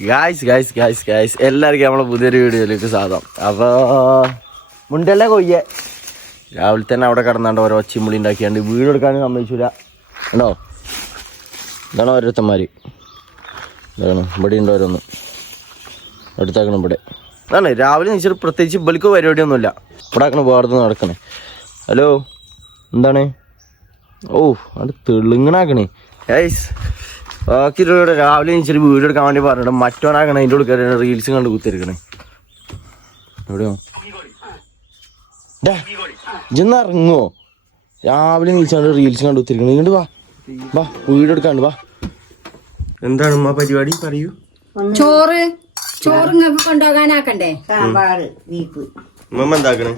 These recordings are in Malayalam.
ഗായ്സ് എല്ലാവർക്കും നമ്മളെ പുതിയൊരു വീഡിയോയിലേക്ക് സ്വാഗതം. അപ്പോൾ മുണ്ടല്ലേ കൊയ്യേ രാവിലെ തന്നെ അവിടെ കിടന്നാണ്ട് ഓരോ ഒച്ചമുളി ഉണ്ടാക്കിയാണ്ട് വീട് എടുക്കാൻ സമ്മതിച്ചില്ല. ഉണ്ടോ? ഇതാണ് ഓരോരുത്തന്മാർ. ഇതാണ് ഇവിടെ ഉണ്ട് ഓരോന്ന് എടുത്താക്കണം. ഇവിടെ അതാണ് രാവിലെ നീച്ചിട്ട് പ്രത്യേകിച്ച് ഇബലിക്ക് പരിപാടിയൊന്നുമില്ല. ഇവിടെ ആക്കണം വേർന്ന് നടക്കണേ. ഹലോ എന്താണ്? ഓ അത് തെളുങ്ങണാക്കണേ ഗായ്സ്. ബാക്കിയിലൂടെ രാവിലെ എനിച്ചൊരു വീഡിയോ എടുക്കാൻ വേണ്ടി പറഞ്ഞിട്ട് മറ്റോനാക്കണേ അതിൻ്റെ ഉള്ളിൽ റീൽസ് കണ്ട് കുത്തിരിക്കണേ. എവിടെയോ ഇജൊന്ന് ഇറങ്ങുമോ? രാവിലെ നീച്ചാണ്ട് റീൽസ് കണ്ട് കുത്തിരിക്കണേ. ഇങ്ങോട്ട് വാ വീഡിയോ എടുക്കാണ്ട് വാ. എന്താണ് ഉമ്മ പരിപാടി? പറയൂ. ചോറ് കൊണ്ടുപോകാനാക്കണ്ടേ? ഉമ്മ എന്താക്കണേ?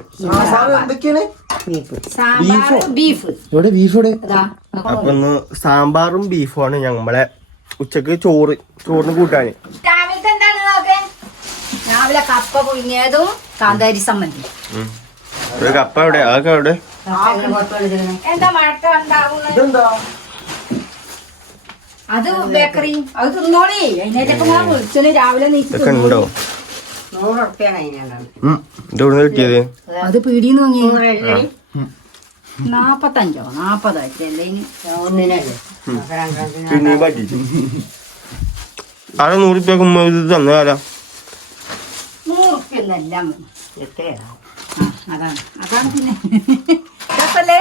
ബീഫ്. ഇവിടെ ബീഫ് ഇവിടെ. അപ്പൊ ഒന്ന് സാമ്പാറും ബീഫുമാണ് ഞമ്മളെ ഉച്ചക്ക് ചോറിന് കൂട്ടാന്. രാവിലത്തെ എന്താണ് നോക്കേ? രാവിലെ കപ്പ പുഴുങ്ങിയതും കാന്താരി സമ്മന്തി. കപ്പ എവിടെ? അതൊക്കെ എവിടെ? എന്താ മഴക്ക ഉണ്ടാവുന്നത്? അത് ബേക്കറി അത് തിന്നോളി. അതിനേറ്റൊക്കെ വിളിച്ചത് രാവിലെ ഇതൊക്കെ ഉണ്ടോ? 100 ഉറുപ്പ്യാണ് അതിനാണ്. ഇതെവിടെ കിട്ടിയത്? അത് പീടിന്ന് വാങ്ങി. 45 40 പിന്നെ പറ്റിച്ചു. ആരെ 100 ഉറുപ്പ്യക്ക് ഉമ്മ ഇത് തന്ന കാല 100 ഉറുപ്പ്യൊന്നല്ല. അതാണ് പിന്നെ രസല്ലേ?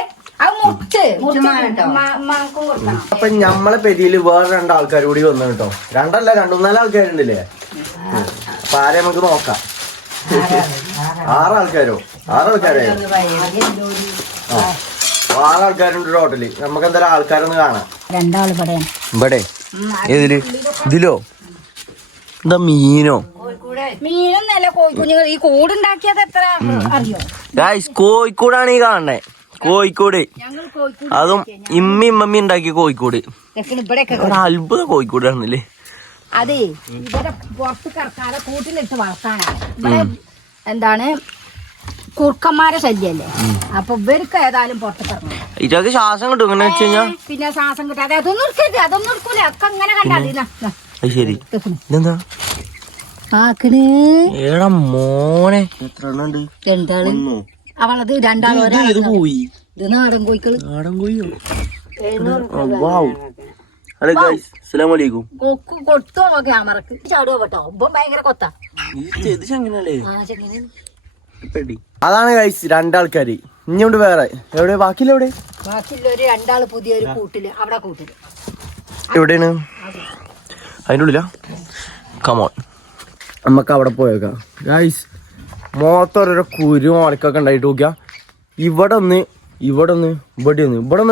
അപ്പൊ ഞമ്മളെ പെരിയില് വേറെ 2 ആൾക്കാർ കൂടി വന്നു കേട്ടോ. 2 അല്ല 3-4 ആൾക്കാരുണ്ടല്ലേ. അപ്പൊ ആരെ നമുക്ക് നോക്കാം. 6 ആൾക്കാരോ? 6 ആൾക്കാരായോ? 6 ആൾക്കാരുണ്ട് ടോട്ടല്. നമുക്ക് എന്തായാലും ആൾക്കാരൊന്ന് കാണാം. 2 ആള് ഇവിടെ ഏതില്? ഇതിലോ? എന്താ മീനോ? മീനൊന്നല്ല കോഴിക്കുഞ്ഞുങ്ങൾ. ഈ കൂടുണ്ടാക്കിയത് എത്ര അറിയോ? കോഴിക്കോടാണ് ഈ കാണണേ. കോഴിക്കോട്. അതും ഇമ്മി ഉണ്ടാക്കിയ കോഴിക്കോട്. അത്ഭുത കോഴിക്കോടാണല്ലേ. അതെ ഇവിടെ പുറത്ത് കറക്കാതെ കൂട്ടിലിട്ട് വളർത്താനാണ്. ഇവിടെ എന്താണ് കുറുക്കന്മാരെ ശല്യല്ലേ. അപ്പൊ ഇവർക്ക് ഏതായാലും പുറത്ത് കറങ്ങണം. ഇതൊക്കെ ശ്വാസം കിട്ടും ഇങ്ങനെ വെച്ച് കഴിഞ്ഞാ. പിന്നെ ശ്വാസം കിട്ടാതെ അതൊന്നും എടുക്കരുത്. അതൊന്നും എടുക്കൂല. ഒക്കെ അങ്ങനെ കണ്ടാ ശരി. ഇതെന്താ ഏടാ മോനെ? എത്ര എണ്ണുണ്ട്? 2 ആള്. അവളത് 2 ആള്. പോയി. ഇത് നാടൻ കോഴികള്. നാടൻ കോഴിയോ? ഹലോ ഗൈസ്, അസ്സലാമു അലൈക്കും. കൊക്ക് കൊടുത്തോ ക്യാമറക്ക് ചാടുവോ കേട്ടോ. ഇപ്പം ഭയങ്കര കൊത്താ. അതാണ് ഗൈസ് 2 ആൾക്കാര്. ഇഞ്ഞോണ്ട് വേറെ എവിടെ? ബാക്കിയുള്ള 2 ആള് പുതിയൊരു കൂട്ടില്. അവിടെ കൂട്ടില് എവിടെയാണ്? അതിൻ്റെ ഉള്ളിലാ? കമോൺ നമുക്ക് അവിടെ പോയേക്കാം ഗൈസ്. മോത്തോരോ കുരു മുളക്കൊക്കെ ഉണ്ടായിട്ട് നോക്കിയാ. ഇവിടെ ഒന്ന് ഇവിടെ ഒന്ന്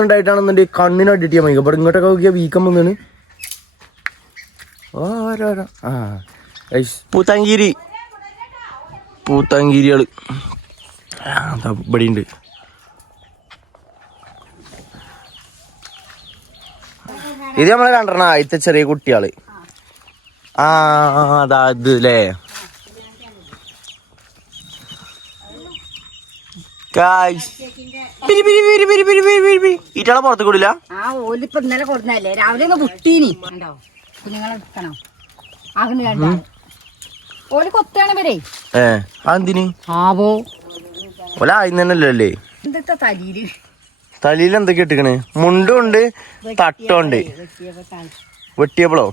ഉണ്ടായിട്ടാണെന്നുണ്ടെങ്കിൽ കണ്ണിനടിട്ടിയാ മതി. ഇവിടെ ഇങ്ങോട്ടൊക്കെ നോക്കിയാൽ വീക്കം വന്നാണ്. പൂത്താങ്കിരികള് ഇവിടെ ഉണ്ട്. ഇത് നമ്മളെ കണ്ടണ ആദ്യത്തെ ചെറിയ കുട്ടികള്. അതാ ഇത് അല്ലേ? ഈറ്റാളെ പുറത്ത് കൂടില്ല. ഓലിപ്പോ ഇന്നലെ കൊടുന്നല്ലേ. രാവിലെ കുട്ടീനി കുഞ്ഞുങ്ങളെ എടുക്കണോ? ഓല് കൊത്താണ് വരെ. അതെന്തിന്? ആവോ ഓല ആദ്യം തന്നെയല്ലേ. എന്തൊക്കെ തലയിൽ എന്തൊക്കെ ഇട്ടിക്കണ്? മുണ്ടുണ്ട്, തട്ടുണ്ട്. വെട്ടിയപ്പോളോ?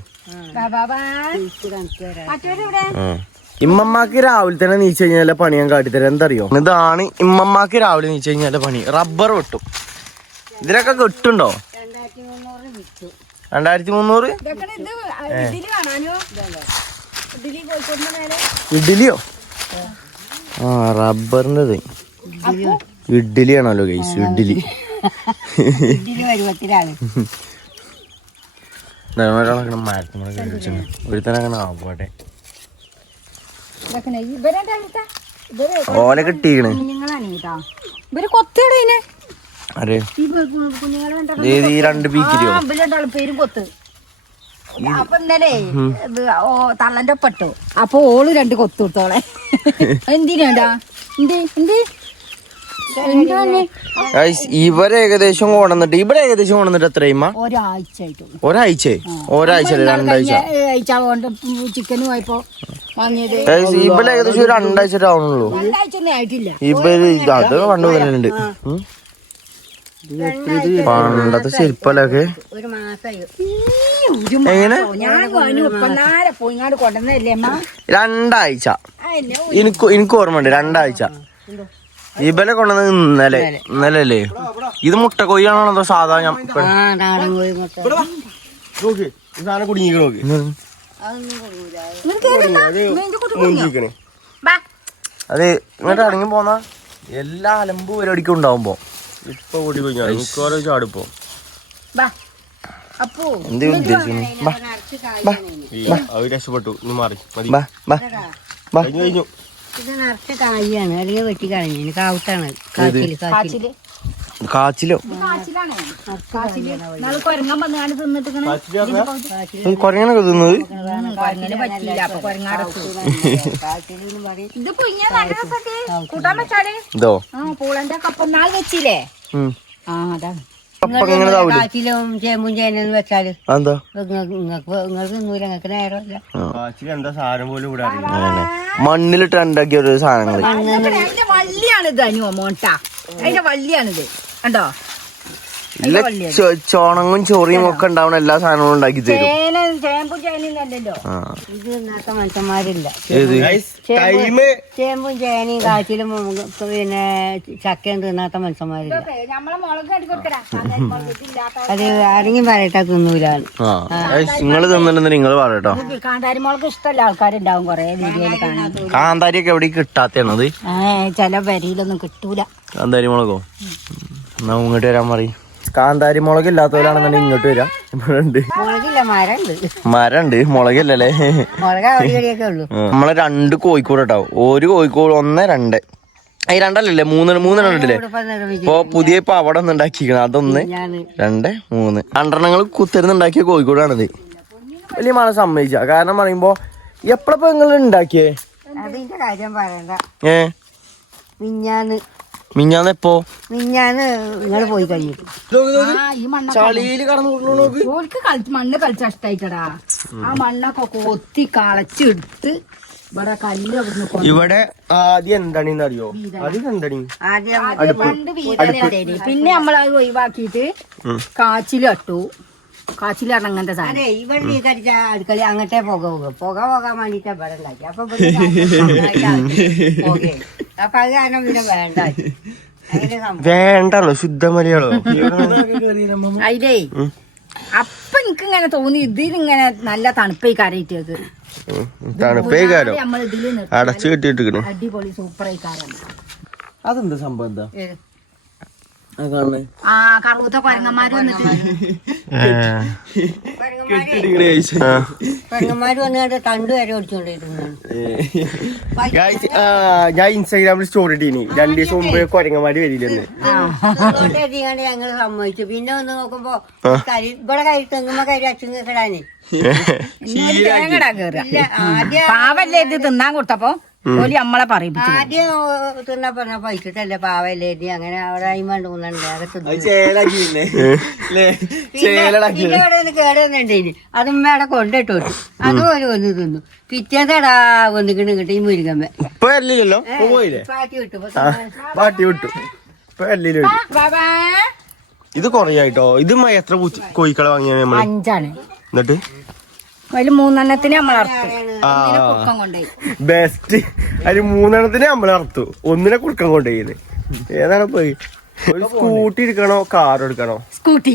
ഇമ്മമാക്ക് രാവിലെ തന്നെ നീച്ചു കഴിഞ്ഞാൽ പണി ഞാൻ കാട്ടിത്തരാം. എന്തറിയോ? ഇതാണ് ഇമ്മമാക്ക് രാവിലെ നീച്ചു കഴിഞ്ഞാൽ പണി. റബ്ബർ വെട്ടും. ഇതിനൊക്കെ കെട്ടുണ്ടോ? 2300. ഇഡ്ഡലിയോ? റബ്ബറിൻ്റെത് ഇഡ്ഡലിയാണല്ലോ ഗൈസ്. ഇഡ്ഡലി ഒരുത്തനങ്ങനെ ആവട്ടെ. ഓല കിട്ടീക്കണ്. ഇവര് കൊത്തേടേനെ. അരെ ഈ 2 പീക്കിരിയോ? പേരും കൊത്ത്. അപ്പൊ ഇന്നലെ തള്ളന്റെ ഒപ്പിട്ടു. അപ്പൊ ഓള് 2 കൊത്തു കൊടുത്തോളെ. എന്തിനാടാ? ഇവരെ ഏകദേശം കൊണ്ടുവന്നിട്ട് ഇവിടെ ഏകദേശം കൊണ്ടുവന്നിട്ട് എത്രയുമ്മ? ഒരാഴ്ച 2 ആഴ്ച ചിക്കനും പോയപ്പോ വാങ്ങിയത്. ഇവിടെ ഏകദേശം 2 ആഴ്ച ആവണുള്ളൂ. ഇവര് അത് കണ്ടുവരുന്നുണ്ട്. പണ്ടത്തെ ശില്പലൊക്കെ എങ്ങനെ 2 ആഴ്ച എനിക്ക് ഓർമ്മയുണ്ട്. 2 ആഴ്ച. ഇബലെ കൊണ്ടുവന്നത് ഇന്നലെ അല്ലേ? ഇത് മുട്ട കൊയ്യാണോ അതോ സാധാ? അത് ഇങ്ങോട്ട് ഇറങ്ങി പോന്ന എല്ലാ അലമ്പ് പരിപാടിക്കും ഉണ്ടാവുമ്പോ ഇപ്പൊ കൂടി കഴിഞ്ഞാൽ ചാടിപ്പോ എന്ത് രക്ഷപ്പെട്ടു. മാറി കഴിഞ്ഞു. ഇത് നിറച്ച കായാണ്, അല്ലെങ്കിൽ വെട്ടി കളഞ്ഞു. കാവത്താണ് കാച്ചിലോ? കൊരങ്ങനൊക്കെ തിന്നത് ഇതോ? വെച്ചില്ലേ? കാച്ചിലും ചേമ്പും ചേനും വെച്ചാല് നിങ്ങൾക്ക് നേരമില്ല. മണ്ണിലിട്ട് ഉണ്ടാക്കിയ ഒരു സാധനങ്ങൾ. അതിന്റെ വള്ളിയാണിത് മോട്ട, അതിന്റെ വള്ളിയാണിത് കണ്ടോ? ചോണങ്ങും ചൊറിയും ഒക്കെ ഉണ്ടാവണ എല്ലാ സാധനങ്ങളും ഉണ്ടാക്കി തരും. ചേമ്പും ചേനല്ലോ ഇത് ഇന്നത്തെ മനുഷ്യന്മാരില്ല. ചേമ്പും ചേനയും കാച്ചിലും പിന്നെ ചക്കയും തിന്നാത്ത മനുഷ്യന്മാരില്ല. അത് ആരെങ്കിലും പറയട്ടെ തിന്നൂലാണ്. നിങ്ങൾ തിന്നിട്ടുണ്ടെന്ന് നിങ്ങൾ പറയട്ടോ. കാന്താരി മുളക് ഇഷ്ടമല്ല ആൾക്കാരുണ്ടാവും കൊറേ വീഡിയോയിൽ കാണാൻ. കാന്താരിയൊക്കെ എവിടെ കിട്ടാത്തത്? ചില വരിയിലൊന്നും കിട്ടൂല. കാന്താരി മുളകോ? എന്നാ ഇങ്ങോട്ട് വരാൻ പറയും. കാന്താരി മുളക് ഇല്ലാത്തവരാണെന്നുണ്ടെങ്കിൽ ഇങ്ങോട്ട് വരാം. ഇവിടെ ഉണ്ട് മരണ്ട്, മുളകല്ലേ. നമ്മളെ 2 കോഴിക്കോട് കേട്ടോ. ഒരു കോഴിക്കോട് 1 2 2 3 ഇല്ലേ? ഇപ്പൊ പുതിയ ഇപ്പൊ അവിടെ ഒന്ന് ഉണ്ടാക്കിക്കണം. അതൊന്ന് 2 3 2 കുത്തിരുന്നുണ്ടാക്കിയ കോഴിക്കോടാണിത്. വലിയ മഴ സമ്മതിച്ച കാരണം പറയുമ്പോ എപ്പോഴപ്പോ നിങ്ങൾ ഉണ്ടാക്കിയേ? അതിന്റെ കാര്യം പറയണ്ട. മിഞ്ഞാന്ന് എപ്പോ? മിഞ്ഞാന്ന് നിങ്ങൾ പോയി കഴിഞ്ഞിട്ട് ചളിയില് കടന്നു മണ്ണ് കളിച്ച ഇഷ്ടായിട്ടടാ. ആ മണ്ണൊക്കെ കൊത്തി കളച്ചെടുത്ത് ഇവിടെ കല്ല്. ഇവിടെ ആദ്യം എന്താണെന്ന് അറിയോ? പിന്നെ നമ്മളത് ഒഴിവാക്കിയിട്ട് കാച്ചിലിട്ടു. കാച്ചിലിറങ്ങന്റെ സാധനം ഇവിടെ നീ കടിച്ച അടുക്കള അങ്ങനത്തെ പുക പോകാൻ വേണ്ടിട്ട് ഇവിടെ ഉണ്ടാക്കി. അപ്പൊ അപ്പൊ അത് കാരണം പിന്നെ വേണ്ടല്ലോ ശുദ്ധമലയാളോ. അതിലേ അപ്പൊ എനിക്ക് ഇങ്ങനെ തോന്നി ഇതിലിങ്ങനെ നല്ല തണുപ്പേ കരയിട്ടേക്ക്. തണുപ്പേക്കാരോ? അടച്ചു കെട്ടിട്ട് അടിപൊളി സൂപ്പറായി കാരാണ്. അതെന്താ സംഭവം? എന്താ കറുത്ത കൊരങ്ങന്മാര് വന്നിട്ട് പെങ്ങന്മാര് വന്നിട്ട് തണ്ട് വരെ ഓടിച്ചോണ്ടിരുന്നു. ഞാൻ ഇൻസ്റ്റാഗ്രാമിൽ സ്റ്റോറി ഇട്ടീനി 2 ദിവസം മുമ്പ് കൊരങ്ങന്മാര് വരില്ലെന്ന്. ഞങ്ങള് സമ്മതിച്ചു. പിന്നെ ഒന്ന് നോക്കുമ്പോ ഇവിടെ കരി തെങ്ങുമ്പോ കരി അച്ചുങ്ങ കിടാന് പാവല്ലേ ഇത് തിന്നാൻ കൊടുത്തപ്പോ നമ്മളെ പറയിപ്പിച്ചു. ആദ്യം തിന്നപ്പോ പൈസട്ടല്ലേ പാവല്ലേ അങ്ങനെ അവിടെ അയിമണ്ട് തോന്നുന്നുണ്ട്. കേടുന്നുണ്ടേന് അതുമ്മയുടെ കൊണ്ടിട്ടു. അതുപോലെ ഒന്ന് തിന്നു. പിറ്റേതടാ വന്നിക്കണ് കിട്ടി ഈ മുരുകമ്മ പാട്ടി വിട്ടു. ഇത് കൊറയായിട്ടോ. ഇത് എത്ര കോഴിക്കളെ വാങ്ങിയ? 5 എന്നിട്ട് അതില് 3 നമ്മളർത്തു. ബെസ്റ്റ്. അതില് 3 നമ്മളർത്തു. 1 കുറുക്കം കൊണ്ടുപോയി. ഏതാണ് പോയി? ഒരു സ്കൂട്ടി എടുക്കണോ കാർ എടുക്കണോ? സ്കൂട്ടി.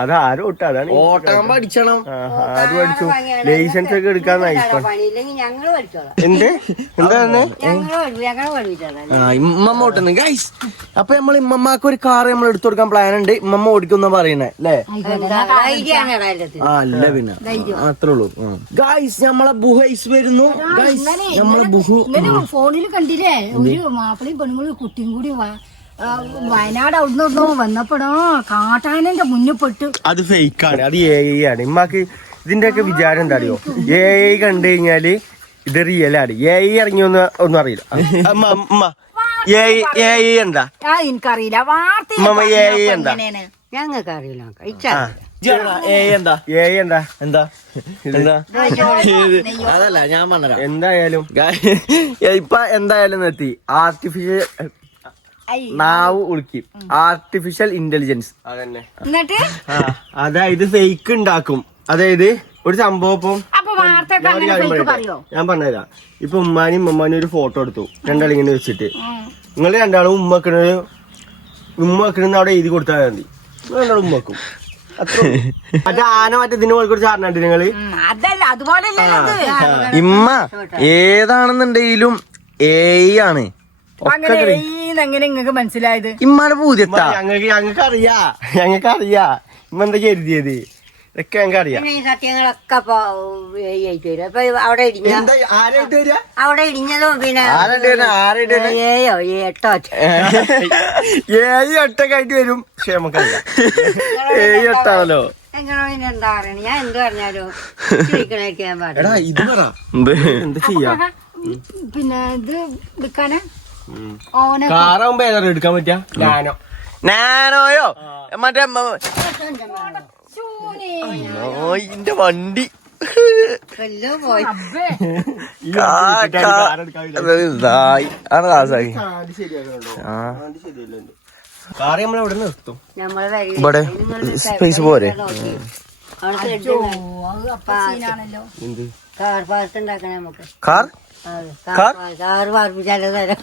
അതാരും ഓട്ട. അതാണ് ഓട്ടാൻ പഠിച്ചണം. ആരും പഠിച്ചു. ലൈസൻസ് ഒക്കെ എടുക്കാൻ എന്ത് എന്താണ് ഇമ്മമ്മ ഓട്ടുന്നു ഗൈസ്. അപ്പൊ നമ്മൾ ഇമ്മമ്മക്ക് ഒരു കാർ നമ്മൾ എടുത്തു കൊടുക്കാൻ പ്ലാൻ ഉണ്ട്. ഇമ്മമ്മ ഓടിക്കുന്ന പറയണേ അല്ലേ? അല്ല പിന്നെ അത്രേ ഉള്ളൂ ഗൈസ്. നമ്മളെ ബുഹൈസ് വരുന്നു. നമ്മളെ ബുഹു ഫോണിൽ കണ്ടില്ലേ? ഒരു മാപ്പിളയും പെണ്ണുങ്ങളും കുട്ടിയും കൂടി വയനാട് അവിടുന്ന് വന്നപ്പോഴോ കാട്ടാനന്റെ മുന്നിൽ പെട്ട്. അത് ഫേക്കാണ്. അത് AI ആണ്. ഇമ്മാക്ക് ഇതിന്റെ ഒക്കെ വിചാരം എന്താ അറിയോ? AI കണ്ടു കഴിഞ്ഞാല് ഇത് റിയലാണ് ഇറങ്ങിയൊന്നും ഒന്നും അറിയില്ല എന്താ എനിക്കറിയില്ല വാർത്ത എന്താ ഞങ്ങൾക്ക് അറിയില്ല എന്താ എന്താ എന്താ അതല്ല ഞാൻ പറഞ്ഞ എന്തായാലും ഇപ്പൊ എന്തായാലും നിർത്തി ആർട്ടിഫിഷ്യൽ നാവ് ഉളുക്കി ആർട്ടിഫിഷ്യൽ ഇന്റലിജൻസ് അതന്നെ എന്നിട്ട് അതായത് ഫേക്ക് ഉണ്ടാക്കും അതായത് ഒരു സംഭവം ഇപ്പം ഞാൻ പറഞ്ഞുതരാം ഇപ്പൊ ഉമ്മാനും ഒരു ഫോട്ടോ എടുത്തു രണ്ടാളിങ്ങനെ വെച്ചിട്ട് നിങ്ങൾ രണ്ടാളും ഉമ്മ വെക്കണെന്ന് അവിടെ എഴുതി കൊടുത്താൽ മതി രണ്ടാളും ഉമ്മ വെക്കും മറ്റേ ആന മറ്റേ കുറച്ച് അറിഞ്ഞിട്ട് നിങ്ങള് ഇമ്മ ഏതാണെന്നുണ്ടെങ്കിലും ആണ് എങ്ങനെ നിങ്ങൾക്ക് മനസ്സിലായത് ഇമ്മാനെ പൂതിയെത്താ ഞങ്ങൾക്ക് അറിയാ ഇമ്മ എന്താ കരുതിയത് ഇതൊക്കെ ഞങ്ങൾക്ക് അറിയാം സത്യങ്ങളൊക്കെ അവിടെ ഇടിഞ്ഞതും പിന്നെ 7-8 ആയിട്ട് വരും പക്ഷെ നമുക്കറിയാം 7-8 എങ്ങനെ പിന്നെ എന്താ പറയണ ഞാൻ എന്ത് പറഞ്ഞാലും ചോദിക്കണായിരിക്കാൻ പാടില്ല ഇത് പറ എന്താ ചെയ്യാ പിന്നെ ഇത് എടുക്കാനാ കാറാവുമ്പോ ഏതാ എടുക്കാൻ പറ്റാ നാനോയോ മറ്റേ ഇന്റെ വണ്ടി കാറ് നമ്മളെവിടെ നിർത്തും ഇവിടെ സ്പേസ് പോരെ കാർ പാർത്ത് ഉണ്ടാക്കണേ നമുക്ക് കാർ കാർ പാർപ്പിച്ചാലോ തരാം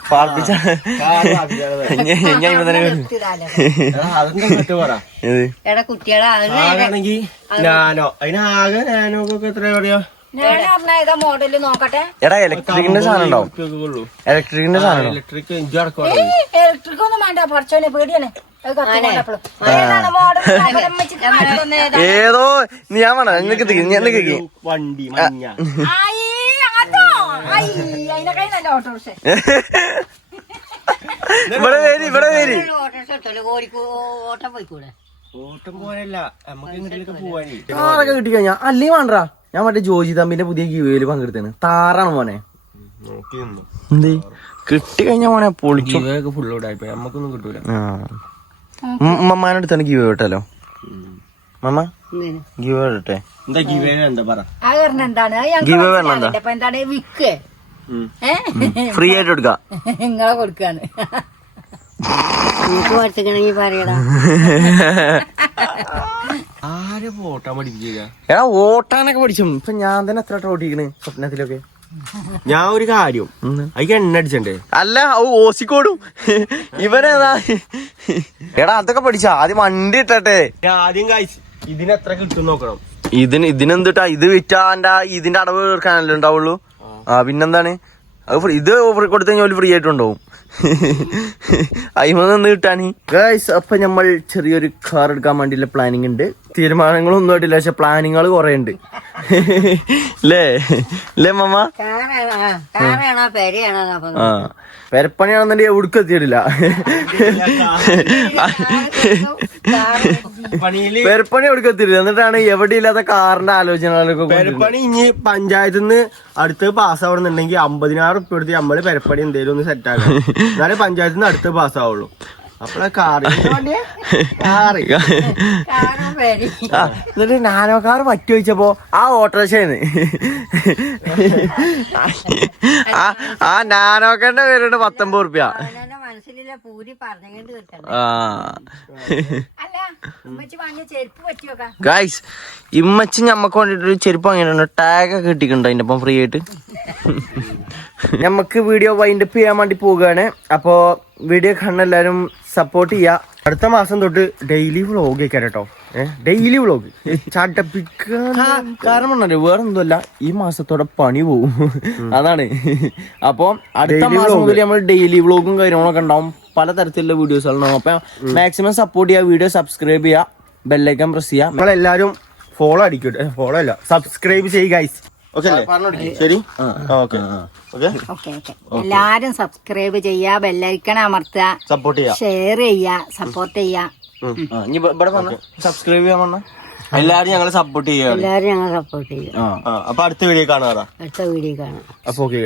എടാ കുട്ടികളാണെങ്കിൽ നാനോ അതിനാകെ നാനോക്കൊക്കെ എത്ര പറയാ മോഡല് നോക്കട്ടെ എടാ ഇലക്ട്രിക്കിന്റെ സാധനം ഉണ്ടാവും ഇലക്ട്രിക്കിന്റെ സാധനം ഇലക്ട്രിക് ഒന്നും വേണ്ട പഠിച്ചോനെ പേടിയാണ് ഏതോ ഞാൻ വേണം നിനക്ക് വണ്ടി ഇവിടെ വരി ഓട്ടം പോയിക്കൂടെ ഓട്ടം പോയല്ല നമുക്ക് പോവാനേ കാറൊക്കെ കിട്ടിക്കഴിഞ്ഞാ അല്ലേ വേണ്ടാ ഞാൻ മറ്റേ ജോജി തമ്പിന്റെ പുതിയ ഗിവേയില് പങ്കെടുത്തേന് താറാണ് മോനെ എന്തേ കിട്ടിക്കഴിഞ്ഞാ മോനെ പൊളിച്ചു ഫുള്ളോടായിപ്പോ നമുക്കൊന്നും കിട്ടൂല ഉമ്മമാനടുത്താണ് ഗിവേ കേട്ടല്ലോ മമ്മ ഗിവേ ഇട്ടെ എന്താ ഗിവേ എന്താ പറ ഗിവേ വേണ്ട എന്താണ് വിക്ക് ഫ്രീ ആയിട്ട് കൊടുക്കാം നിങ്ങളെ കൊടുക്കാണ് പഠിച്ചിക്കണെങ്കി പറയടാ ആരെ ഓട്ടാൻ പഠിപ്പിക്കുക എടാ ഓട്ടാനൊക്കെ പഠിച്ചു ഇപ്പൊ ഞാൻ തന്നെ എത്ര ഓട്ടിക്കണ് സ്വപ്നത്തിലൊക്കെ ഞാൻ ഒരു കാര്യം അതിക്ക് എണ്ണ അടിച്ചണ്ടേ അല്ല ഓസിക്കോടും ഇവനേതാ എടാ അതൊക്കെ പഠിച്ച ആദ്യം വണ്ടി ഇട്ടെ ആദ്യം കായ്ച്ച് ഇതിനെത്ര കിട്ടും നോക്കണം ഇതിനെന്തിട്ടാ ഇത് വിറ്റാ ഇതിന്റെ അടവ് തീർക്കാനല്ലേ ഉണ്ടാവുള്ളൂ പിന്നെന്താണ് ഇത് കൊടുത്തു കഴിഞ്ഞാൽ ഫ്രീ ആയിട്ടുണ്ടാവും അയിമന്ന് കിട്ടാനി ഗൈസ് അപ്പൊ നമ്മൾ ചെറിയൊരു കാർ എടുക്കാൻ വേണ്ടിയുള്ള പ്ലാനിങ് ഉണ്ട് തീരുമാനങ്ങളൊന്നും ആയിട്ടില്ല പക്ഷെ പ്ലാനിങ്ങൾ കുറെ ഉണ്ട് അല്ലേ മമ്മ പെരപ്പണിയാണെന്നുണ്ടെങ്കിൽ എവിടേക്ക് എത്തിയിട്ടില്ല പെരപ്പണി എവിടേക്ക് എത്തിയിട്ടില്ല എന്നിട്ടാണ് എവിടെ ഇല്ലാത്ത കാറിന്റെ ആലോചനകളൊക്കെ പെരപ്പണി ഇനി പഞ്ചായത്തിൽ നിന്ന് അടുത്ത് പാസ്സാവണമെന്നുണ്ടെങ്കിൽ 50,000 ഉറുപ്പിക എടുത്ത് നമ്മള് പെരപ്പണി എന്തേലും ഒന്ന് സെറ്റ് ആക്കാം എന്നാലേ പഞ്ചായത്തിൽ നിന്ന് അടുത്ത് പാസ്സാവുള്ളൂ അപ്പഴാ എന്നിട്ട് നാനോ കാർ പറ്റി വെച്ചപ്പോ ആ ഓട്ടോറിക്ഷന്ന് ആ നാനോക്കന്റെ പേരുണ്ട് 19 ഉറുപ്പ്യ ഗൈസ് ഇമ്മച്ചി ഞമ്മക്ക് വേണ്ടിട്ടൊരു ചെരുപ്പ് വാങ്ങിയിട്ടുണ്ട് ടാഗ് ഒക്കെ കിട്ടിയിട്ടുണ്ടോ അതിന്റെ ഒപ്പം ഫ്രീ ആയിട്ട് ഞമ്മക്ക് വീഡിയോ വൈൻഡപ്പ് ചെയ്യാൻ വേണ്ടി പോവുകയാണ് അപ്പോ വീഡിയോ കാണുന്ന എല്ലാരും സപ്പോർട്ട് ചെയ്യാ അടുത്ത മാസം തൊട്ട് ഡെയിലി വ്ളോഗ് ഒക്കെ കേട്ടോ ഡെയിലി വ്ളോഗ് കാരണം പറഞ്ഞേ വേറെ ഒന്നുമല്ല ഈ മാസത്തോടെ പണി പോവും അതാണ് അപ്പൊ അടുത്ത മാസം മുതൽ നമ്മൾ ഡെയിലി വ്ളോഗും കാര്യങ്ങളൊക്കെ ഉണ്ടാവും പലതരത്തിലുള്ള വീഡിയോസുകളുണ്ടാവും അപ്പൊ മാക്സിമം സപ്പോർട്ട് ചെയ്യുക വീഡിയോ സബ്സ്ക്രൈബ് ചെയ്യുക ബെല്ലൈക്കൺ പ്രസ് ചെയ്യുക നമ്മളെല്ലാരും ഫോളോ അടിക്കട്ടെ ഫോളോ അല്ല സബ്സ്ക്രൈബ് ചെയ്യുക ഗൈസ് ശരി എല്ലാരും സബ്സ്ക്രൈബ് ചെയ്യാ ബെല്ലൈക്കൺ അമർത്തുക സപ്പോർട്ട് ചെയ്യാ ഷെയർ ചെയ്യാ സപ്പോർട്ട് ചെയ്യാ സബ്സ്ക്രൈബ് ചെയ്യാൻ പറഞ്ഞ എല്ലാരും ഞങ്ങളെ സപ്പോർട്ട് ചെയ്യാം. എല്ലാരും ഞങ്ങൾ സപ്പോർട്ട് ചെയ്യും. അപ്പൊ അടുത്ത വീഡിയോ കാണാറാ. അടുത്ത വീഡിയോ കാണാം. അപ്പൊ ഓക്കെ.